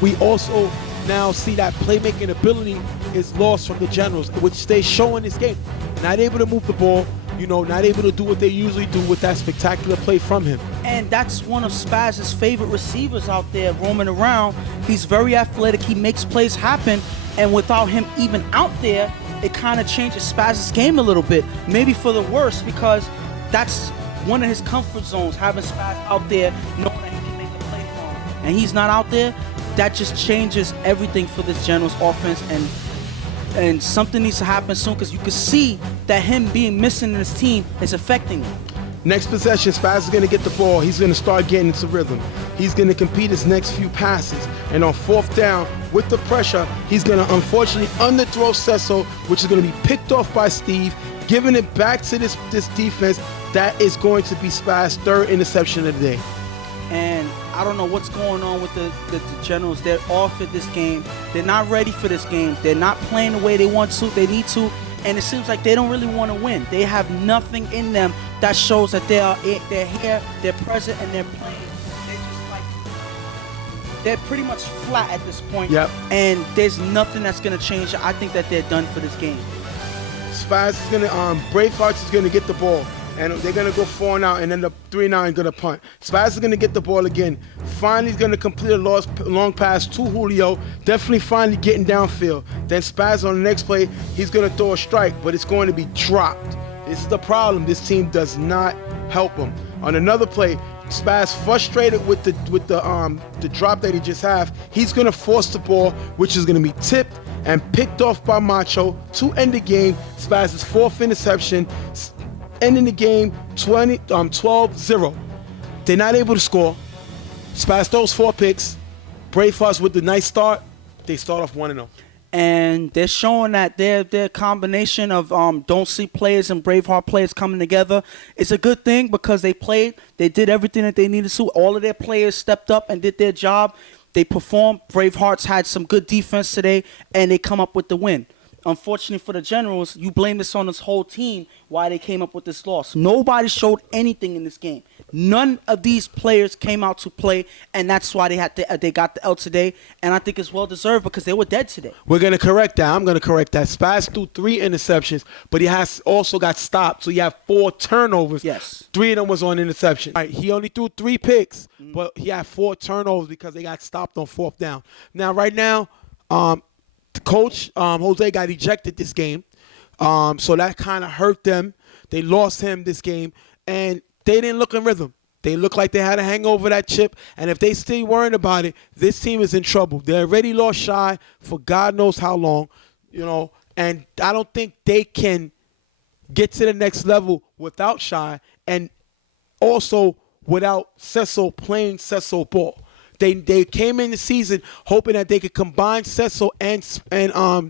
we also now see that playmaking ability is lost from the Generals, which they show in this game. Not able to move the ball, not able to do what they usually do with that spectacular play from him. And that's one of Spaz's favorite receivers out there roaming around. He's very athletic. He makes plays happen, and without him even out there, it kind of changes Spaz's game a little bit, maybe for the worse, because that's one of his comfort zones, having Spaz out there, knowing that he can make a play for him. And he's not out there, that just changes everything for this Generals offense, and something needs to happen soon because you can see that him being missing in his team is affecting him. Next possession, Spaz is going to get the ball. He's going to start getting into rhythm. He's going to compete his next few passes. And on fourth down, with the pressure, he's going to unfortunately underthrow Cecil, which is going to be picked off by Steve, giving it back to this defense. That is going to be Spaz's 3rd interception of the day. And I don't know what's going on with the Generals. They're off at this game. They're not ready for this game. They're not playing the way they want to, they need to. And it seems like they don't really want to win. They have nothing in them that shows that they're here, they're present, and they're playing. They're just like, they're pretty much flat at this point. Yep. And there's nothing that's going to change. I think that they're done for this game. Spaz is going to, Bravehearts is going to get the ball. And they're going to go 4 and out, and then the 3 and out is going to punt. Spaz is going to get the ball again. Finally, he's going to complete a long pass to Julio. Definitely finally getting downfield. Then Spaz on the next play, he's going to throw a strike, but it's going to be dropped. This is the problem. This team does not help him. On another play, Spaz frustrated with the drop that he just had. He's going to force the ball, which is going to be tipped and picked off by Macho to end the game. Spaz's 4th interception. Ending the game 12-0. They're not able to score. Spaz throws 4 picks. Bravehearts with the nice start, they start off 1-0. And they're showing that their combination of Don't Sleep players and Braveheart players coming together is a good thing because they did everything that they needed to. All of their players stepped up and did their job. They performed. Bravehearts had some good defense today, and they come up with the win. Unfortunately for the Generals, you blame this on this whole team why they came up with this loss. Nobody showed anything in this game. None of these players came out to play, and that's why they got the L today. And I think it's well deserved because they were dead today. We're gonna correct that. I'm gonna correct that. Spaz threw 3 interceptions, but he has also got stopped. So you have 4 turnovers. Yes. 3 of them was on interception. Right, he only threw 3 picks, but he had 4 turnovers because they got stopped on 4th down. Now, right now, Coach Jose got ejected this game, so that kind of hurt them. They lost him this game, and they didn't look in rhythm. They looked like they had a hangover that chip, and if they still worrying about it, this team is in trouble. They already lost Shy for God knows how long, and I don't think they can get to the next level without Shy, and also without Cecil playing Cecil ball. They came in the season hoping that they could combine Cecil and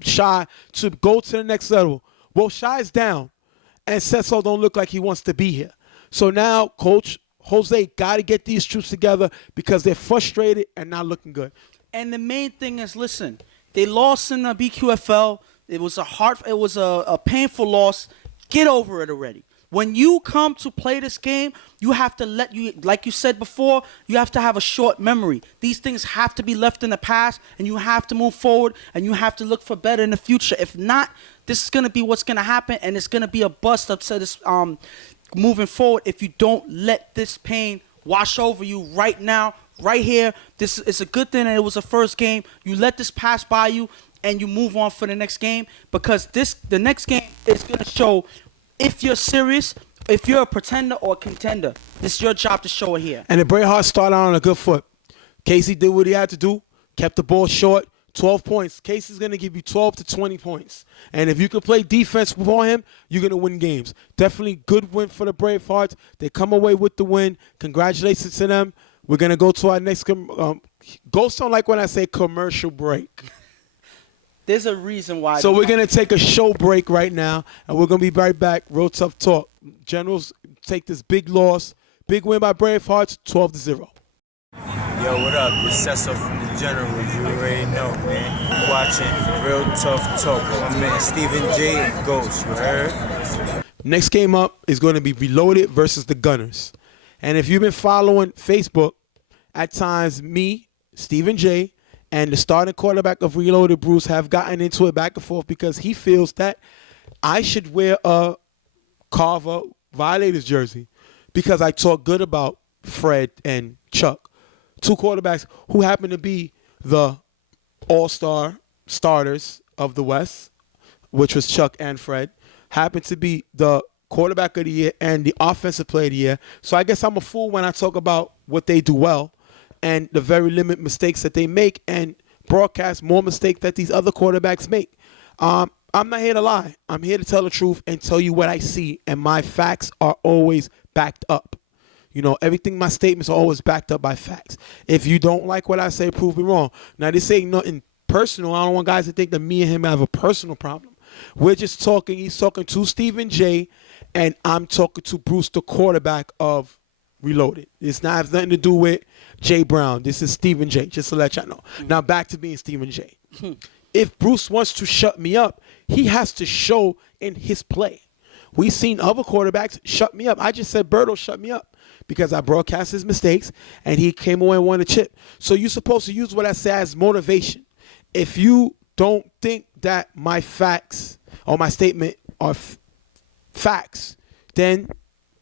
Shy to go to the next level. Well, Shy's down, and Cecil don't look like he wants to be here. So now, Coach Jose got to get these troops together because they're frustrated and not looking good. And the main thing is, listen, they lost in the BQFL. It was a painful loss. Get over it already. When you come to play this game, you have to like you said before, you have to have a short memory. These things have to be left in the past, and you have to move forward, and you have to look for better in the future. If not, this is going to be what's going to happen, and it's going to be a bust up to this moving forward if you don't let this pain wash over you right now, right here. This is a good thing that it was a first game. You let this pass by you, and you move on for the next game because the next game is going to show if you're serious, if you're a pretender or a contender. This is your job to show it here. And the Bravehearts started on a good foot. Casey did what he had to do, kept the ball short, 12 points. Casey's going to give you 12 to 20 points. And if you can play defense for him, you're going to win games. Definitely good win for the Bravehearts. They come away with the win. Congratulations to them. We're going to go to our next Ghosts don't like when I say commercial break. There's a reason why. So we're going to take a show break right now, and we're going to be right back. Real Tough Talk. Generals take this big loss. Big win by Bravehearts, 12-0. Yo, what up? It's Cecil from the Generals. You already know, man. You're watching Real Tough Talk. My man Stephen J. and Ghost, you heard? Next game up is going to be Reloaded versus the Gunners. And if you've been following Facebook, at times me, Stephen J., and the starting quarterback of Reloaded, Bruce, have gotten into it back and forth because he feels that I should wear a Carver Violators jersey because I talk good about Fred and Chuck, 2 quarterbacks who happen to be the all-star starters of the West, which was Chuck and Fred, happen to be the quarterback of the year and the offensive player of the year. So I guess I'm a fool when I talk about what they do well and the very limited mistakes that they make and broadcast more mistakes that these other quarterbacks make. I'm not here to lie. I'm here to tell the truth and tell you what I see, and my facts are always backed up. Everything, my statements are always backed up by facts. If you don't like what I say, prove me wrong. Now, this ain't nothing personal. I don't want guys to think that me and him have a personal problem. We're just talking. He's talking to Stephen J., and I'm talking to Bruce, the quarterback of Reloaded. It's not has nothing to do with Jay Brown. This is Stephen J., just to let y'all know. Now back to being Stephen J. If Bruce wants to shut me up, he has to show in his play. We've seen other quarterbacks shut me up. I just said Birdo shut me up because I broadcast his mistakes and he came away and won a chip. So you're supposed to use what I say as motivation. If you don't think that my facts or my statement are facts, then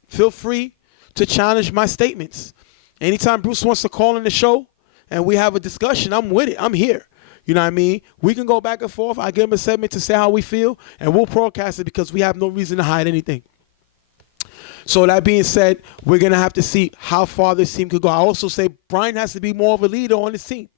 feel free to challenge my statements. Anytime Bruce wants to call in the show and we have a discussion, I'm with it. I'm here. You know what I mean? We can go back and forth. I give him a segment to say how we feel, and we'll broadcast it because we have no reason to hide anything. So that being said, we're going to have to see how far this team could go. I also say Brian has to be more of a leader on this team.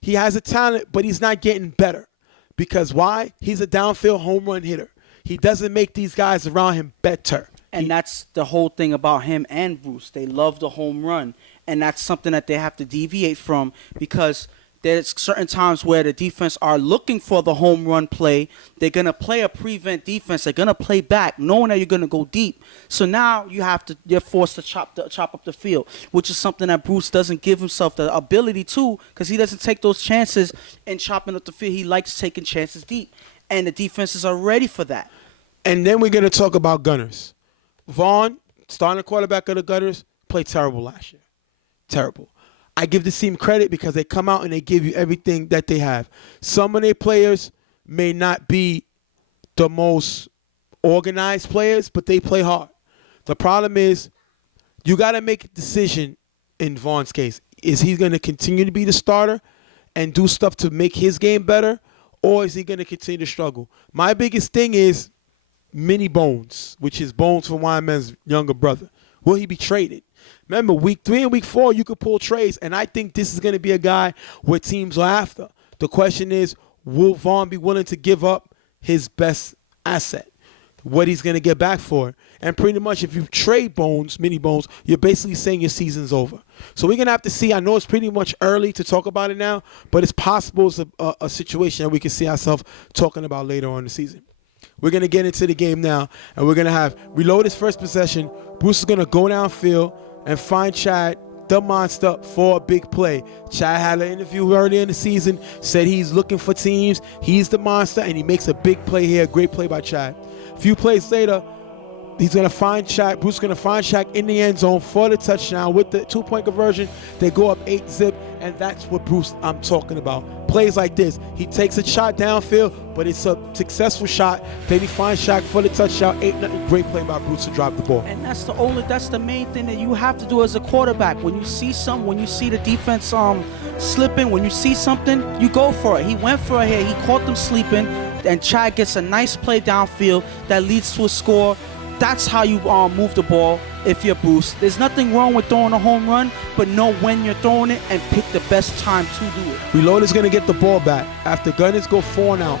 He has a talent, but he's not getting better. Because why? He's a downfield home run hitter. He doesn't make these guys around him better. And that's the whole thing about him and Bruce. They love the home run. And that's something that they have to deviate from because There's certain times where the defense are looking for the home run play. They're going to play a prevent defense. They're going to play back, knowing that you're going to go deep. So now you're forced to chop up the field, which is something that Bruce doesn't give himself the ability to, because he doesn't take those chances in chopping up the field. He likes taking chances deep, and the defenses are ready for that. And then we're going to talk about Gunners. Vaughn, starting quarterback of the Gunners, played terrible last year. Terrible. I give the team credit because they come out and they give you everything that they have. Some of their players may not be the most organized players, but they play hard. The problem is you got to make a decision in Vaughn's case. Is he going to continue to be the starter and do stuff to make his game better, or is he going to continue to struggle? My biggest thing is Mini Bones, which is Bones for Wyman's younger brother. Will he be traded? Remember, week 3 and week 4, you could pull trades, and I think this is going to be a guy where teams are after. The question is, will Vaughn be willing to give up his best asset, what he's going to get back for it? And pretty much if you trade Bones, Mini Bones, you're basically saying your season's over. So we're going to have to see. I know it's pretty much early to talk about it now, but it's possible it's a situation that we can see ourselves talking about later on in the season. We're going to get into the game now, and we're going to have reload his first possession. Bruce is going to go downfield and find Chad, the monster, for a big play. Chad had an interview earlier in the season, said he's looking for teams. He's the monster, and he makes a big play here. Great play by Chad. A few plays later, he's going to find Chad. Bruce is going to find Chad in the end zone for the touchdown with the 2-point conversion. They go up 8-zip, and that's what Bruce I'm talking about. Plays like this. He takes a shot downfield, but it's a successful shot. Then he finds Shaq for the touchdown. 8-0. Great play by Bruce to drop the ball. And that's the main thing that you have to do as a quarterback. When you see the defense slipping, when you see something, you go for it. He went for it here. He caught them sleeping, and Chad gets a nice play downfield that leads to a score. That's how you move the ball if you're Bruce. There's nothing wrong with throwing a home run, but know when you're throwing it and pick the best time to do it. Reloaded's going to get the ball back. After Gunners go 4 and out,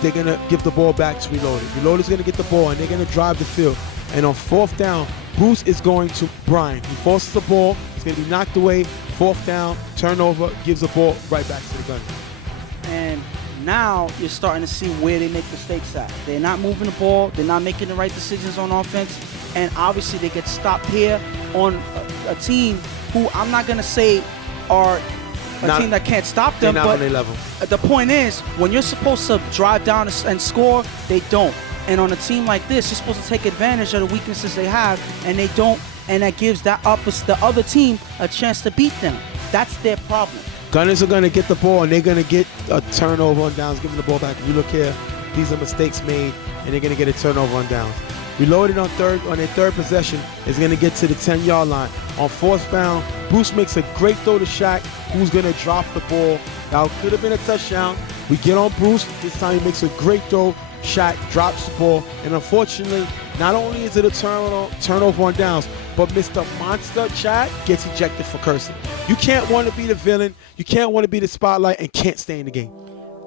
they're going to give the ball back to Reloaded. Reloaded's going to get the ball, and they're going to drive the field. And on 4th down, Bruce is going to Brian. He forces the ball. It's going to be knocked away. 4th down, turnover, gives the ball right back to the Gunners. And now you're starting to see where they make mistakes at. They're not moving the ball. They're not making the right decisions on offense. And obviously they get stopped here on a team who I'm not going to say are a team that can't stop them. They're not but on their level. The point is, when you're supposed to drive down and score, they don't. And on a team like this, you're supposed to take advantage of the weaknesses they have, and they don't. And that gives the other team a chance to beat them. That's their problem. Gunners are going to get the ball, and they're going to get a turnover on downs, giving the ball back. If you look here, these are mistakes made, and they're going to get a turnover on downs. Reloaded on their third possession is going to get to the 10-yard line. On 4th down, Bruce makes a great throw to Shaq, who's going to drop the ball. Now, it could have been a touchdown. We get on Bruce. This time he makes a great throw. Shaq drops the ball. And unfortunately, not only is it a turnover on downs, but Mr. Monster Chad gets ejected for cursing. You can't want to be the villain. You can't want to be the spotlight and can't stay in the game.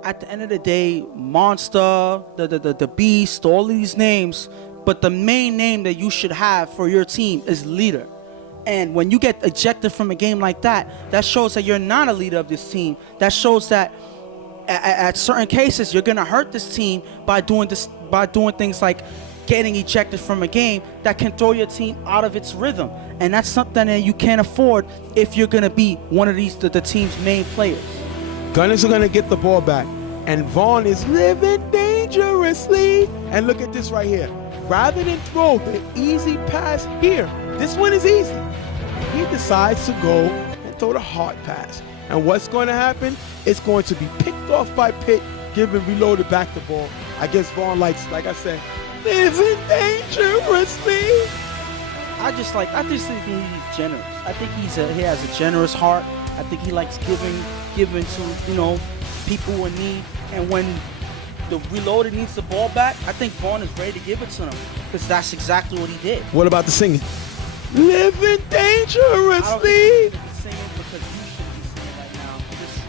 At the end of the day, Monster, the Beast, all of these names, but the main name that you should have for your team is leader. And when you get ejected from a game like that, that shows that you're not a leader of this team. That shows that at certain cases you're gonna hurt this team by doing things like getting ejected from a game that can throw your team out of its rhythm. And that's something that you can't afford if you're gonna be one of the team's main players. Gunners are gonna get the ball back, and Vaughn is living dangerously. And look at this right here. Rather than throw the easy pass here, this one is easy. He decides to go and throw the hard pass. And what's going to happen? It's going to be picked off by Pitt, giving Reloaded back the ball. I guess Vaughn likes, like I said, living dangerously. I just think he's generous. I think he has a generous heart. I think he likes giving to people in need. And when the Reloaded needs the ball back, I think Vaughn is ready to give it to him, because that's exactly what he did. What about the singing? Living dangerously. I don't think you can sing it because you should be singing right now. Just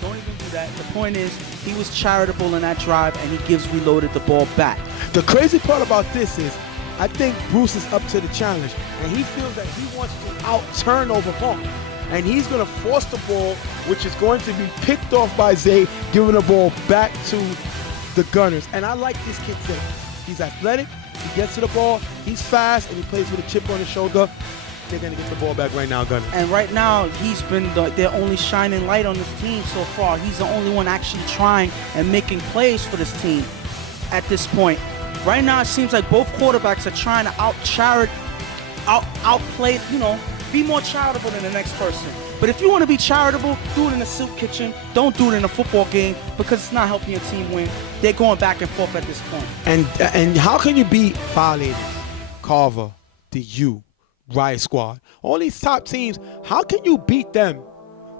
don't even do that. The point is, he was charitable in that drive, and he gives Reloaded the ball back. The crazy part about this is, I think Bruce is up to the challenge, and he feels that he wants to out-turnover Vaughn. and he's going to force the ball, which is going to be picked off by Zay, giving the ball back to the Gunners. And I like this kid Zay. He's athletic, he gets to the ball, he's fast, and he plays with a chip on his shoulder. They're going to get the ball back right now, Gunners. And right now, he's been their only shining light on this team so far. He's the only one actually trying and making plays for this team at this point. Right now, it seems like both quarterbacks are trying to outplay, be more charitable than the next person. But if you want to be charitable, do it in a soup kitchen. Don't do it in a football game because it's not helping your team win. They're going back and forth at this point. And how can you beat Violators, Carver, the U, Riot Squad, all these top teams? How can you beat them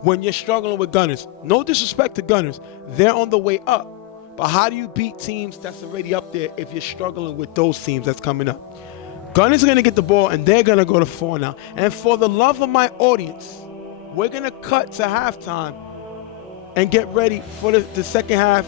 when you're struggling with Gunners? No disrespect to Gunners. They're on the way up. But how do you beat teams that's already up there if you're struggling with those teams that's coming up? Gunners are going to get the ball, and they're going to go to 4 now. And for the love of my audience, we're going to cut to halftime and get ready for the second half,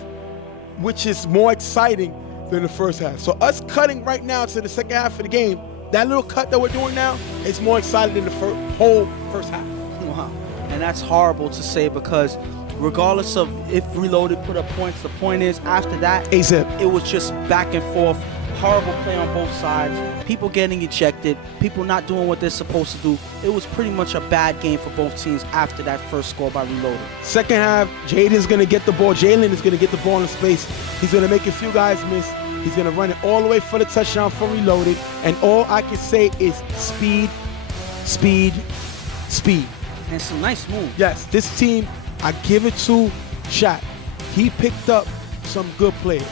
which is more exciting than the first half. So us cutting right now to the second half of the game, that little cut that we're doing now, it's more exciting than the whole first half. Wow. And that's horrible to say because regardless of if Reloaded put up points, the point is after that, it was just back and forth. Horrible play on both sides. People getting ejected. People not doing what they're supposed to do. It was pretty much a bad game for both teams after that first score by Reloaded. Second half, Jaden's going to get the ball. Jalen is going to get the ball in space. He's going to make a few guys miss. He's going to run it all the way for the touchdown for Reloaded. And all I can say is speed, speed, speed. And some nice moves. Yes, this team, I give it to Shaq. He picked up some good players.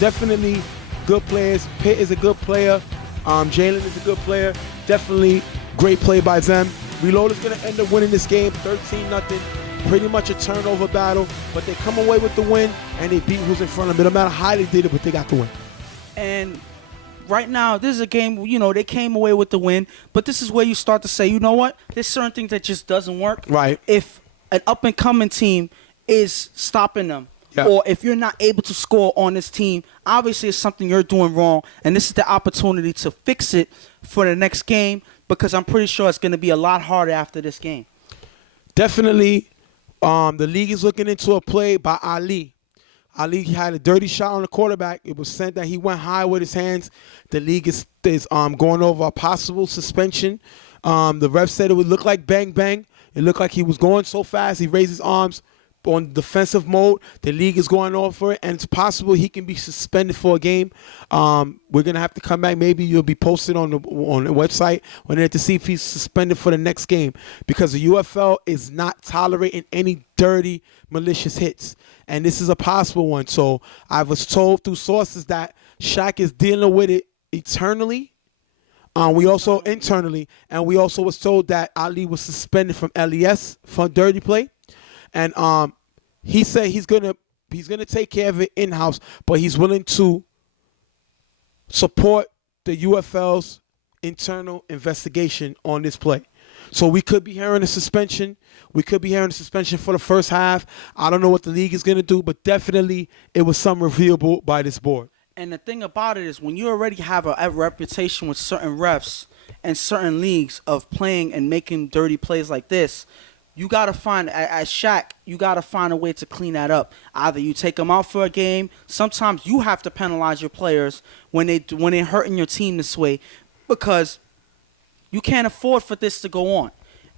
Definitely good players. Pitt is a good player. Jalen is a good player. Definitely great play by them. Reload is going to end up winning this game 13-0. Pretty much a turnover battle, but they come away with the win and they beat who's in front of them. No matter how they did it, but they got the win. And right now, this is a game, they came away with the win, but this is where you start to say, you know what? There's certain things that just doesn't work. Right. If an up-and-coming team is stopping them, or if you're not able to score on this team, obviously it's something you're doing wrong, and this is the opportunity to fix it for the next game because I'm pretty sure it's going to be a lot harder after this game. Definitely, the league is looking into a play by Ali. Ali had a dirty shot on the quarterback. It was sent that he went high with his hands. The league is going over a possible suspension. The ref said it would look like bang, bang. It looked like he was going so fast. He raised his arms on defensive mode. The league is going over it, and it's possible he can be suspended for a game. We're going to have to come back. Maybe you'll be posted on the website when they have to see if he's suspended for the next game because the UFL is not tolerating any dirty, malicious hits, and this is a possible one. So I was told through sources that Shaq is dealing with it internally. We also was told that Ali was suspended from LES for dirty play. And he said he's gonna take care of it in-house, but he's willing to support the UFL's internal investigation on this play. So we could be hearing a suspension. We could be hearing a suspension for the first half. I don't know what the league is gonna do, but definitely it was some reviewable by this board. And the thing about it is when you already have a reputation with certain refs and certain leagues of playing and making dirty plays like this, you got to find, as Shaq, you got to find a way to clean that up. Either you take them out for a game. Sometimes you have to penalize your players when they're hurting your team this way because you can't afford for this to go on.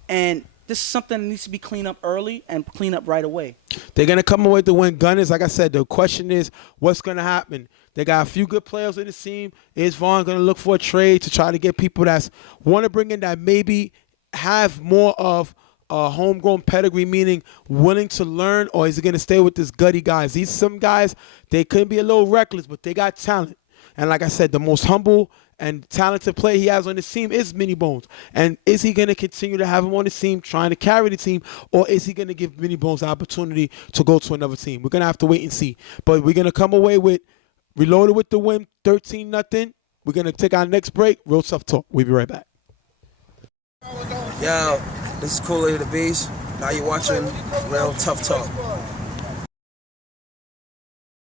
And this is something that needs to be cleaned up early and cleaned up right away. They're going to come away to win. Gunners, like I said, the question is what's going to happen. They got a few good players in the team. Is Vaughn going to look for a trade to try to get people that want to bring in that maybe have more of homegrown pedigree, meaning willing to learn, or is he going to stay with this gutty guys? These some guys, they could be a little reckless, but they got talent. And like I said, the most humble and talented player he has on his team is Minnie Bones. And is he going to continue to have him on his team trying to carry the team, or is he going to give Minnie Bones the opportunity to go to another team? We're going to have to wait and see. But we're going to come away with Reloaded with the win, 13-0. We're going to take our next break. Real Tough Talk. We'll be right back. Yo, this is Kool-Aid the Beast. Now you're watching Real Tough Talk.